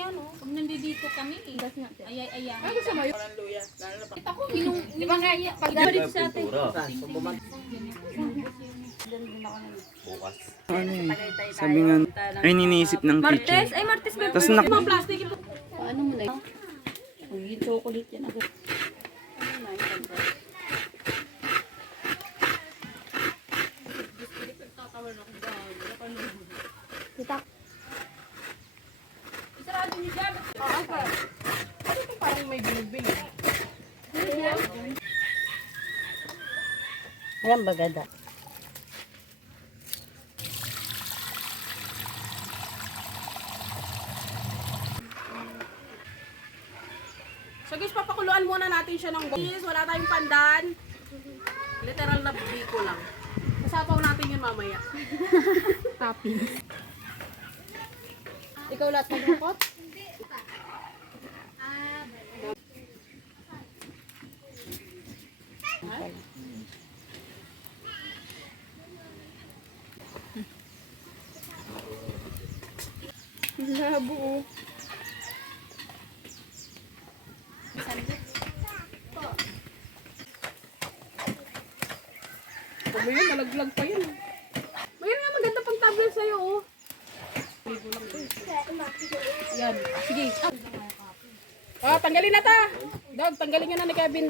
yan, oh. Pag nandito kami, eh. Ayay, ayay. Ano gusto mo yun? Kita ko, minung, di ba nga, pag dito sa atin. Bukas. Ano yun? Sabi nga, ay niniisip ng teacher. Martes, ay Martes ba? Tapos nak... Mga plastic ito. Paano mo na yun? Yung chocolate yan agad. Parang may binibili. Ayan bagada. So guys, papakuluan muna natin siya ng guys. Wala tayong pandan. Literal na biko lang. Kasapaw natin yun mamaya. Toppings. Ikaw lahat maglukot? Labo oh. Ano yun? Nalaglag pa yun. Yan. Sige. Ah, tanggalin na ta. Dog, tanggalin nyo na ni Kevin.